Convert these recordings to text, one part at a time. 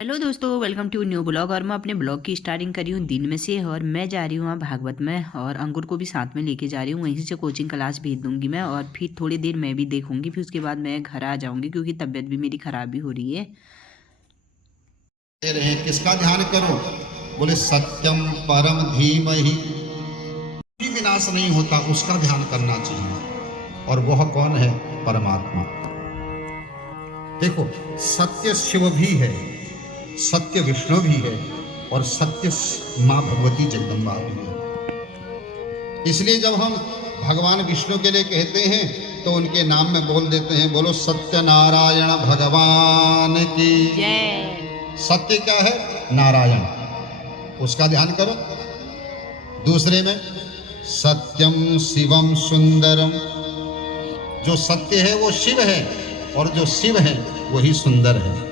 Hello दोस्तों, welcome to new blog. और मैं अपने ब्लॉग की स्टार्टिंग करी हूँ दिन में से, और मैं जा रही हूँ वहाँ भागवत में, और अंकुर को भी साथ में लेके जा रही हूँ। वहीं से कोचिंग क्लास भेज दूँगी मैं, और फिर थोड़ी देर मैं भी देखूँगी, फिर उसके बाद मैं घर आ जाऊँगी क्योंकि तबीयत भी मेरी ख़राब भी हो रही है। दे रहे हैं, किसका ध्यान करो? बोले सत्यम परम धीमहि, भी विनाश नहीं होता, उसका ध्यान करना चाहिए। और वह कौन है? परमात्मा। देखो, सत्य शिव भी है, सत्य विष्णु भी है, और सत्य माँ भगवती जगदम्बा भी है। इसलिए जब हम भगवान विष्णु के लिए कहते हैं तो उनके नाम में बोल देते हैं, बोलो सत्यनारायण भगवान की जय। सत्य क्या है? नारायण, उसका ध्यान करो। दूसरे में सत्यम शिवम सुंदरम, जो सत्य है वो शिव है, और जो शिव है वही सुंदर है।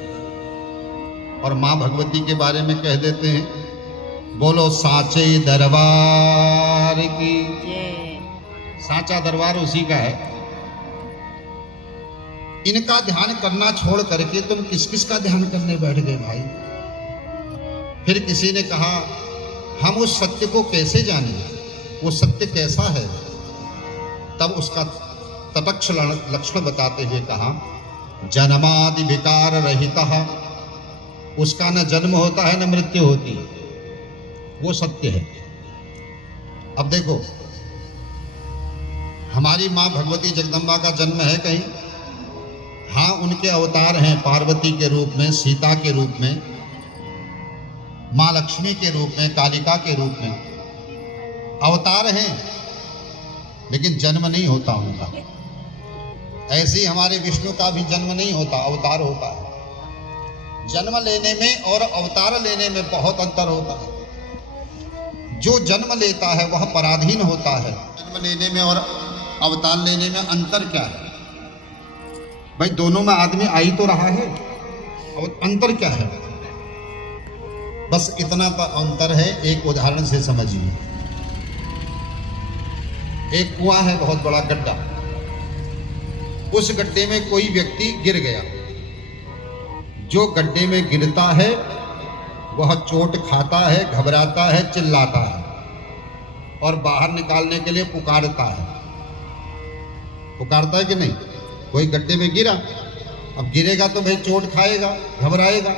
और माँ भगवती के बारे में कह देते हैं, बोलो साचे दरबार की जय। साचा दरबार उसी का है। इनका ध्यान करना छोड़ करके तुम किस किस का ध्यान करने बैठ गए भाई? फिर किसी ने कहा, हम उस सत्य को कैसे जाने, वो सत्य कैसा है? तब उसका तटस्थ लक्षण बताते हुए कहा, जन्मादि विकार रहितः, उसका न जन्म होता है न मृत्यु होती, वो सत्य है। अब देखो, हमारी माँ भगवती जगदम्बा का जन्म है कहीं? हाँ, उनके अवतार हैं, पार्वती के रूप में, सीता के रूप में, माँ लक्ष्मी के रूप में, कालिका के रूप में अवतार हैं, लेकिन जन्म नहीं होता उनका। ऐसे ही हमारे विष्णु का भी जन्म नहीं होता, अवतार होता है। जन्म लेने में और अवतार लेने में बहुत अंतर होता है। जो जन्म लेता है वह पराधीन होता है। जन्म लेने में और अवतार लेने में अंतर क्या है भाई? दोनों में आदमी आ ही तो रहा है, और अंतर क्या है? बस इतना तो अंतर है, एक उदाहरण से समझिए। एक कुआं है, बहुत बड़ा गड्ढा, उस गड्ढे में कोई व्यक्ति गिर गया। जो गड्ढे में गिरता है वह चोट खाता है, घबराता है, चिल्लाता है, और बाहर निकालने के लिए पुकारता है। पुकारता है कि नहीं? कोई गड्ढे में गिरा, अब गिरेगा तो भाई चोट खाएगा, घबराएगा,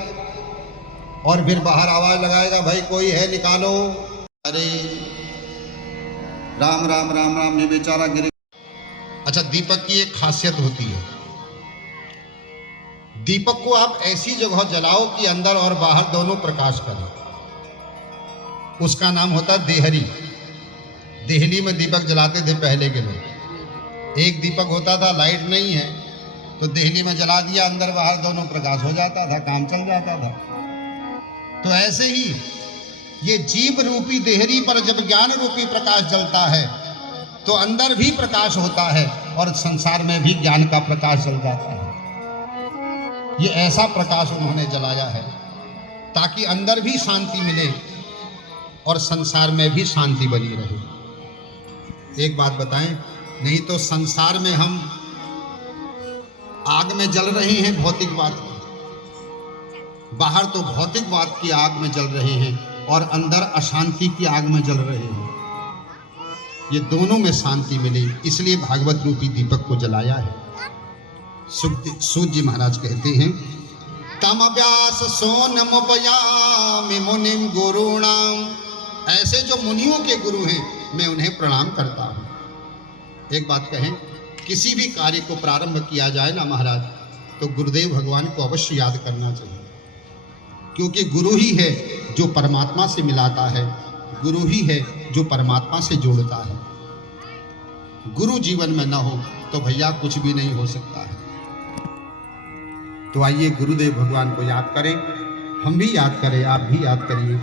और फिर बाहर आवाज लगाएगा, भाई कोई है निकालो। अरे राम राम राम राम, ये बेचारा गिरे। अच्छा, दीपक की एक खासियत होती है, दीपक को आप ऐसी जगह जलाओ कि अंदर और बाहर दोनों प्रकाश करें। उसका नाम होता है देहरी। देहली में दीपक जलाते थे पहले के लोग। एक दीपक होता था, लाइट नहीं है तो देहली में जला दिया, अंदर बाहर दोनों प्रकाश हो जाता था, काम चल जाता था। तो ऐसे ही ये जीव रूपी देहरी पर जब ज्ञान रूपी प्रकाश जलता है तो अंदर भी प्रकाश होता है, और संसार में भी ज्ञान का प्रकाश जल जाता है। ये ऐसा प्रकाश उन्होंने जलाया है ताकि अंदर भी शांति मिले और संसार में भी शांति बनी रहे। एक बात बताएं, नहीं तो संसार में हम आग में जल रहे हैं भौतिकवाद की, बाहर तो भौतिकवाद की आग में जल रहे हैं, और अंदर अशांति की आग में जल रहे हैं। ये दोनों में शांति मिले, इसलिए भागवत रूपी दीपक को जलाया है। सूत जी महाराज कहते हैं, तम व्यास सोनमुपयामि मुनिम गुरुणाम, ऐसे जो मुनियों के गुरु हैं मैं उन्हें प्रणाम करता हूँ। एक बात कहें, किसी भी कार्य को प्रारंभ किया जाए ना महाराज, तो गुरुदेव भगवान को अवश्य याद करना चाहिए, क्योंकि गुरु ही है जो परमात्मा से मिलाता है, गुरु ही है जो परमात्मा से जोड़ता है। गुरु जीवन में ना हो तो भैया कुछ भी नहीं हो सकता है। तो आइए गुरुदेव भगवान को याद करें, हम भी याद करें, आप भी याद करिए।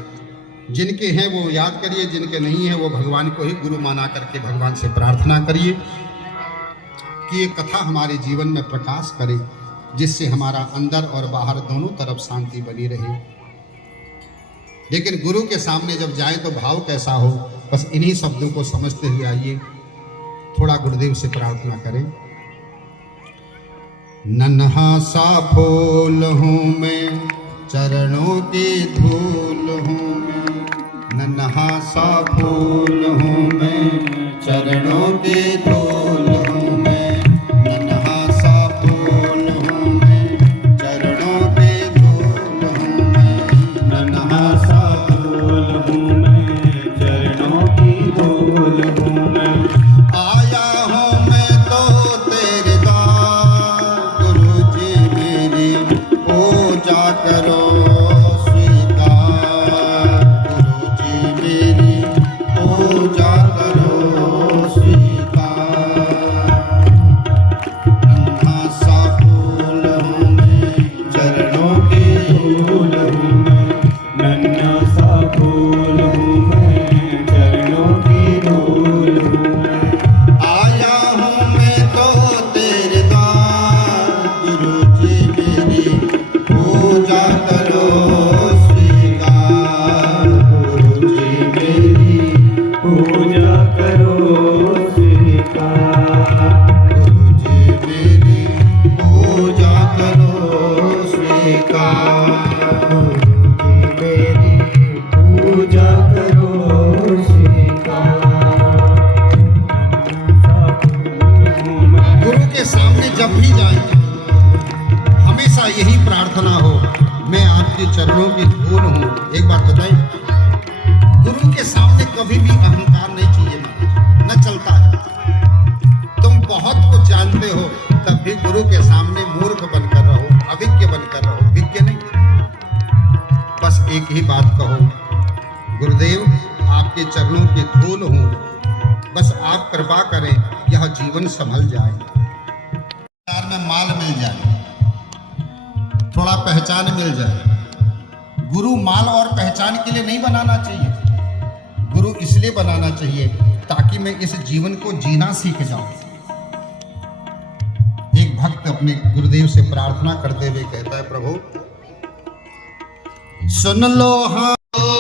जिनके हैं वो याद करिए, जिनके नहीं है वो भगवान को ही गुरु माना करके भगवान से प्रार्थना करिए कि ये कथा हमारे जीवन में प्रकाश करे, जिससे हमारा अंदर और बाहर दोनों तरफ शांति बनी रहे। लेकिन गुरु के सामने जब जाए तो भाव कैसा हो, बस इन्हीं शब्दों को समझते हुए आइए थोड़ा गुरुदेव से प्रार्थना करें। नन्हा सा फूल हूँ मैं, चरणों की धूल हूँ मैं, नन्हा सा फूल हूँ मैं, चरणों की धूल हूँ मैं, नन्हा सा फूल हूँ मैं, चरणों की धूल हूँ मैं, नन्हा सा फूल हूँ मैं, चरणों की धूल हूँ मैं। आया हूँ मैं तो तेरे द्वार, गुरु जी मेरी पूजा करो स्वीकार, गुरु जी मेरी पूजा करो स्वीकार। नन्हा सा फूल हूँ मैं, चरणों की फूल हूँ मैं, नन्हा सा फूल हूँ मैं, चरणों की धूल हूँ मैं। आया हूँ मैं तो तेरे द्वार, गुरु जी मेरी पूजा करो स्वीकार, गुरु जी मेरी पूजा करो स्वीकार, गुरु जी मेरी पूजा करो स्वीकार। मेरी पूजा करो स्वीकार। गुरु के सामने जब भी जाए हमेशा यही प्रार्थना हो, मैं आपके चरणों की धूल हूँ। एक बात बताइए, गुरु के सामने कभी भी अहंकार नहीं चाहिए महाराज, न चलता है। तुम बहुत कुछ जानते हो तब भी गुरु के सामने मूर्ख बनकर रहो, अविज्ञ बनकर रहो, विज्ञ नहीं। बस एक ही बात कहो, गुरुदेव आपके चरणों की धूल हूँ, बस आप कृपा करें यह जीवन संभल जाए, बाजार में माल मिल जाए, थोड़ा पहचान मिल जाए। गुरु माल और पहचान के लिए नहीं बनाना चाहिए, गुरु इसलिए बनाना चाहिए ताकि मैं इस जीवन को जीना सीख जाऊं। एक भक्त अपने गुरुदेव से प्रार्थना करते हुए कहता है, प्रभु सुन लो हाँ,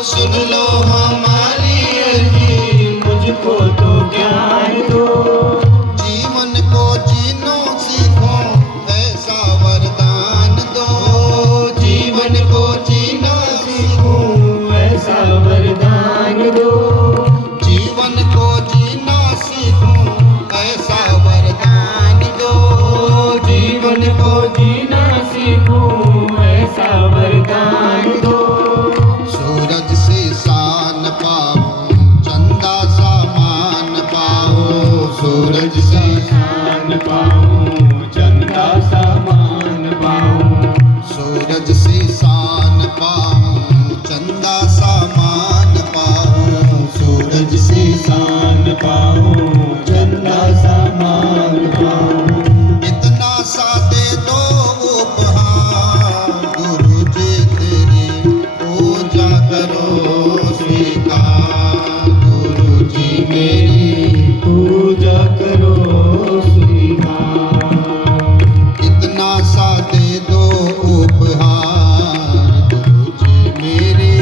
सुन लो हमारी अर्जी, मुझको तो ज्ञान दो, जीवन को जीनो सीखो ऐसा वरदान दो, जीवन को जीना सीखो ऐसा वरदान दो, जीवन को जीना सीखो ऐसा वरदान दो, जीवन को जीना सीखूं ऐसा वरदान दो। सूरज से शान पाओ, चंदा सा मान पाओ, सूरज से शान पाऊं, चंदा सा मान पाऊं, सूरज से शान पाओ, चंदा सा मान पाओ, सूरज से शान पाऊं, चंदा सा मान पाऊं। इतना सा दे दो उपहार, गुरु जी तेरी पूजा करो स्वीकार, गुरु जी मेरी पूजा करो स्वीकार, इतना सा दे दो उपहार, गुरु जी मेरी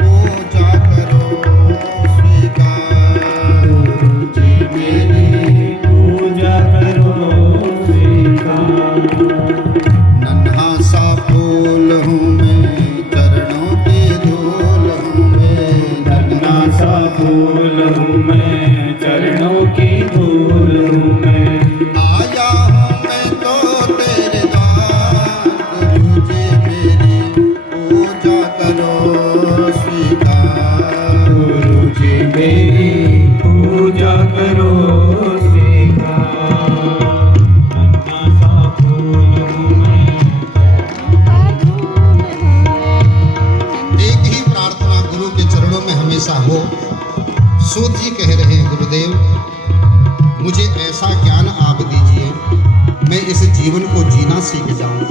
पूजा करो स्वीकार, गुरु जी मेरी पूजा करो स्वीकार। नन्हा सा फूल हूँ मैं, चरणों की धूल हूँ मैं, नन्हा सा फूल हूँ मैं, चरणों की धूल हूँ मैं। आया हूँ मैं तो तेरे द्वार, गुरु जी मेरी पूजा करो स्वीकार, गुरु जी मेरी पूजा करो स्वीकार। नन्हा सा फूल हूँ मैं, एक ही प्रार्थना गुरु के चरणों में हमेशा हो। सूत जी कह रहे हैं, गुरुदेव मुझे ऐसा ज्ञान आप दीजिए, मैं इस जीवन को जीना सीख जाऊं।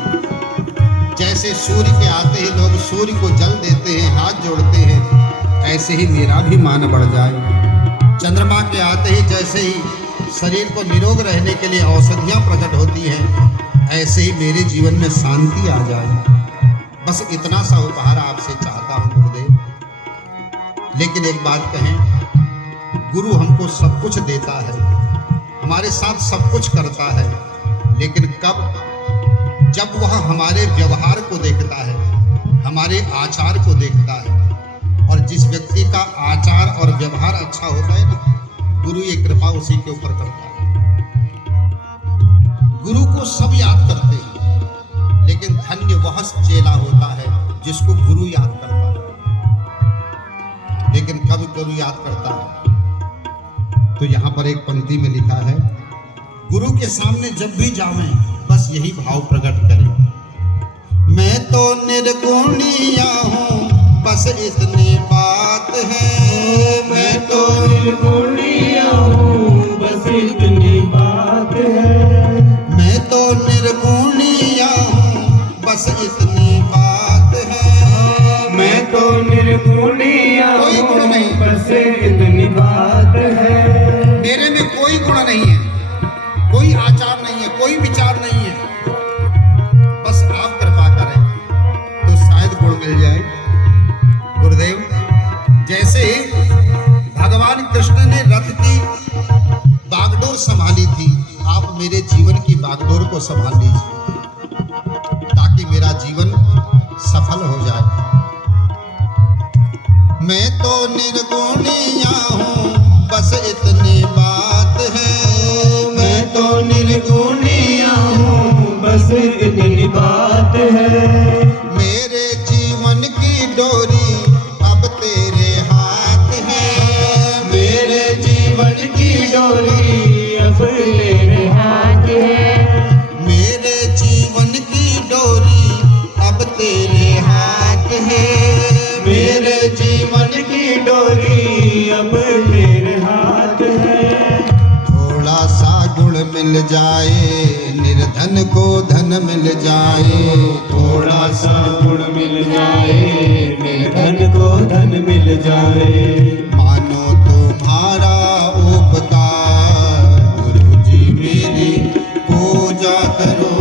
जैसे सूर्य के आते ही लोग सूर्य को जल देते हैं, हाथ जोड़ते हैं, ऐसे ही मेरा भी मान बढ़ जाए। चंद्रमा के आते ही जैसे ही शरीर को निरोग रहने के लिए औषधियाँ प्रकट होती हैं, ऐसे ही मेरे जीवन में शांति आ जाए। बस इतना सा उपहार आपसे चाहता हूँ गुरुदेव। लेकिन एक बात कहें, गुरु हमको सब कुछ देता है, हमारे साथ सब कुछ करता है, लेकिन कब? जब वह हमारे व्यवहार को देखता है, हमारे आचार को देखता है, और जिस व्यक्ति का आचार और व्यवहार अच्छा होता है ना, गुरु ये कृपा उसी के ऊपर करता है। गुरु को सब याद करते हैं, लेकिन धन्य वह चेला होता है जिसको गुरु याद करता है। लेकिन कब गुरु याद करता है? तो यहां पर एक पंक्ति में लिखा है, गुरु के सामने जब भी जावें बस यही भाव प्रकट करें, मैं तो निर्गुणिया हूँ बस इतनी बात है। मैं तो निर्गुणिया हूँ बस इतनी बात है। मैं तो निर्गुणिया हूँ बस इतनी बात है। मैं तो निर्गुणिया कोई गुण हूँ नहीं। बस इतनी बात है। मेरे में कोई गुण नहीं है, कोई आचार नहीं है, कोई विचार नहीं है, बस आप कृपा करें तो शायद गुण मिल जाए। गुरुदेव, जैसे भगवान कृष्ण ने रथ की बागडोर संभाली थी, आप मेरे जीवन की बागडोर को संभाल लीजिए ताकि मेरा जीवन सफल हो जाए। मैं तो निर्गुणिया हूँ बस इतनी बात है। मैं तो निर्गुणिया हूँ बस इतनी बात है। मेरे जीवन की डोरी अब तेरे हाथ है। मेरे जीवन की डोरी अब तेरे हाथ है। मेरे जीवन की डोरी अब तेरे हाथ है। मेरे जीवन की डोरी अब तेरे हाथ है। थोड़ा सा गुण मिल जाए, निर्धन को धन मिल जाए। थोड़ा सा गुण मिल जाए, निर्धन को धन मिल जाए। मानो तुम्हारा उपकार, गुरु जी मेरी पूजा करो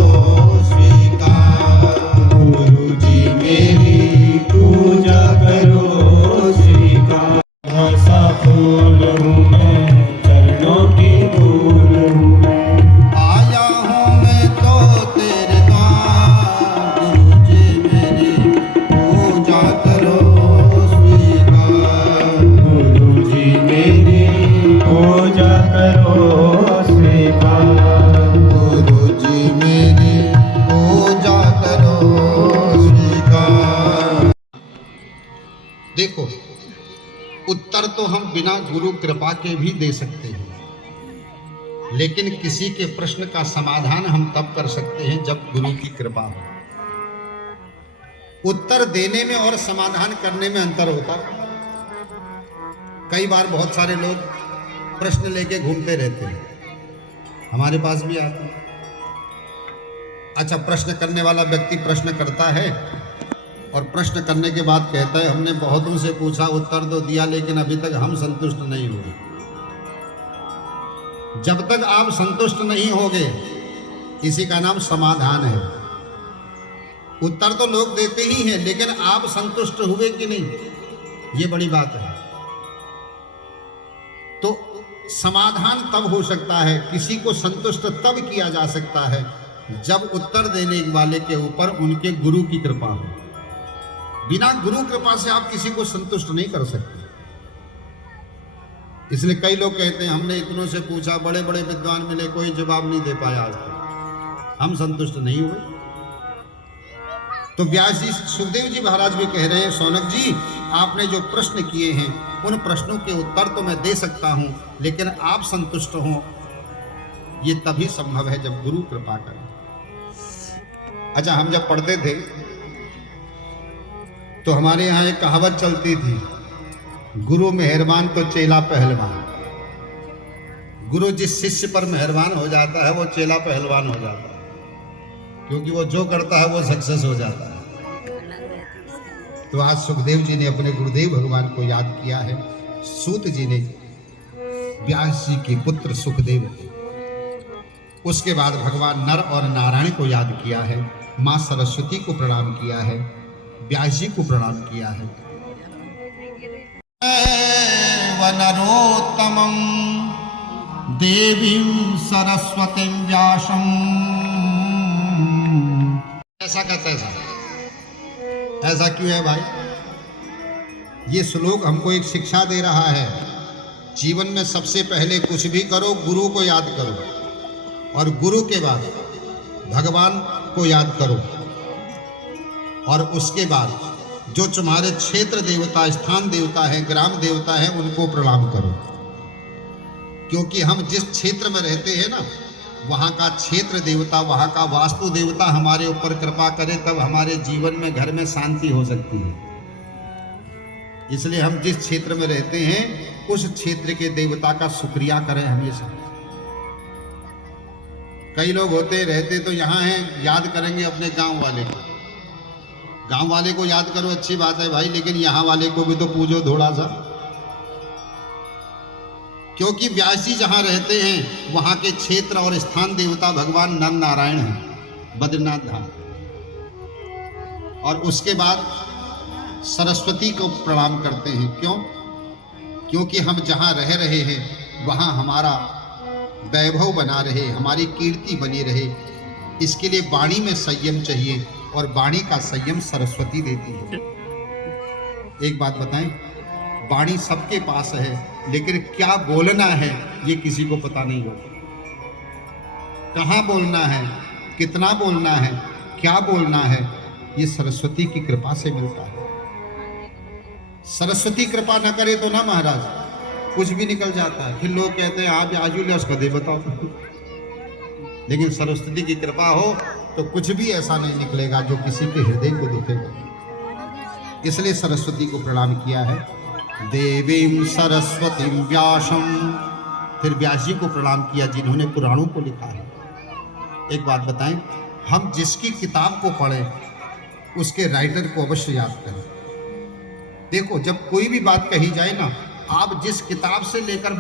स्वीकार। गुरु जी मेरी पूजा करो स्वीकार। सा फूल हूँ मैं, चरणों की धूल हूँ मैं। आया हूँ मैं तो तेरे द्वार, गुरु जी मेरी पूजा करो स्वीकार। गुरु जी मेरी पूजा करो स्वीकार। गुरु जी मेरी पूजा करो स्वीकार। देखो, उत्तर तो हम बिना गुरु कृपा के भी दे सकते हैं, लेकिन किसी के प्रश्न का समाधान हम तब कर सकते हैं जब गुरु की कृपा हो। उत्तर देने में और समाधान करने में अंतर होता है। कई बार बहुत सारे लोग प्रश्न लेके घूमते रहते हैं, हमारे पास भी आते हैं। अच्छा, प्रश्न करने वाला व्यक्ति प्रश्न करता है और प्रश्न करने के बाद कहता है, हमने बहुतों से पूछा, उत्तर तो दिया, लेकिन अभी तक हम संतुष्ट नहीं हुए। जब तक आप संतुष्ट नहीं होगे, इसी का नाम समाधान है। उत्तर तो लोग देते ही हैं, लेकिन आप संतुष्ट हुए कि नहीं, ये बड़ी बात है। तो समाधान तब हो सकता है, किसी को संतुष्ट तब किया जा सकता है जब उत्तर देने वाले के ऊपर उनके गुरु की कृपा हो। बिना गुरु कृपा से आप किसी को संतुष्ट नहीं कर सकते। इसलिए कई लोग कहते हैं, हमने इतनों से पूछा, बड़े बड़े विद्वान मिले, कोई जवाब नहीं दे पाया, आज तक हम संतुष्ट नहीं हुए। तो व्यास जी, सुखदेव जी महाराज भी कह रहे हैं, शौनक जी, आपने जो प्रश्न किए हैं उन प्रश्नों के उत्तर तो मैं दे सकता हूं, लेकिन आप संतुष्ट हो ये तभी संभव है जब गुरु कृपा करे। अच्छा, हम जब पढ़ते थे तो हमारे यहाँ एक कहावत चलती थी, गुरु मेहरबान तो चेला पहलवान। गुरु जिस शिष्य पर मेहरबान हो जाता है वो चेला पहलवान हो जाता है, क्योंकि वो जो करता है वो सक्सेस हो जाता है। तो आज सुखदेव जी ने अपने गुरुदेव भगवान को याद किया है, सूत जी ने व्यास जी के पुत्र सुखदेव को, उसके बाद भगवान नर और नारायण को याद किया है, माँ सरस्वती को प्रणाम किया है, व्यास जी को प्रणाम किया है। वनरोत्तमं देवीं सरस्वतीं व्यासं, ऐसा का तैसा, ऐसा क्यों है भाई? ये श्लोक हमको एक शिक्षा दे रहा है। जीवन में सबसे पहले कुछ भी करो, गुरु को याद करो, और गुरु के बाद भगवान को याद करो, और उसके बाद जो तुम्हारे क्षेत्र देवता, स्थान देवता है, ग्राम देवता है, उनको प्रणाम करो। क्योंकि हम जिस क्षेत्र में रहते हैं ना, वहाँ का क्षेत्र देवता, वहाँ का वास्तु देवता हमारे ऊपर कृपा करे, तब हमारे जीवन में, घर में शांति हो सकती है। इसलिए हम जिस क्षेत्र में रहते हैं, उस क्षेत्र के देवता का शुक्रिया करें हमेशा। कई लोग होते रहते तो यहाँ हैं, याद करेंगे अपने गांव वाले को। गांव वाले को याद करो, अच्छी बात है भाई, लेकिन यहाँ वाले को भी तो पूजो थोड़ा सा। क्योंकि व्यास जी जहाँ रहते हैं, वहाँ के क्षेत्र और स्थान देवता भगवान नर नारायण हैं, बद्रीनाथ धाम। और उसके बाद सरस्वती को प्रणाम करते हैं। क्यों? क्योंकि हम जहाँ रह रहे हैं, वहाँ हमारा वैभव बना रहे, हमारी कीर्ति बनी रहे। इसके लिए वाणी में संयम चाहिए, और वाणी का संयम सरस्वती देती है। एक बात बताएं, वाणी सबके पास है, लेकिन क्या बोलना है ये किसी को पता नहीं होता। कहाँ बोलना है, कितना बोलना है, क्या बोलना है, ये सरस्वती की कृपा से मिलता है। सरस्वती कृपा न करे तो ना महाराज, कुछ भी निकल जाता है। फिर लोग कहते हैं आप आजू ले उसका दे बताओ। लेकिन सरस्वती की कृपा हो तो कुछ भी ऐसा नहीं निकलेगा जो किसी के हृदय को दिखेगा। इसलिए सरस्वती को प्रणाम किया है। देवीं सरस्वतीं व्यासं, फिर व्यास जी को प्रणाम किया जिन्होंने पुराणों को लिखा है। एक बात बताएं, हम जिसकी किताब को पढ़ें उसके राइटर को अवश्य याद करें। देखो, जब कोई भी बात कही जाए ना, आप जिस किताब से लेकर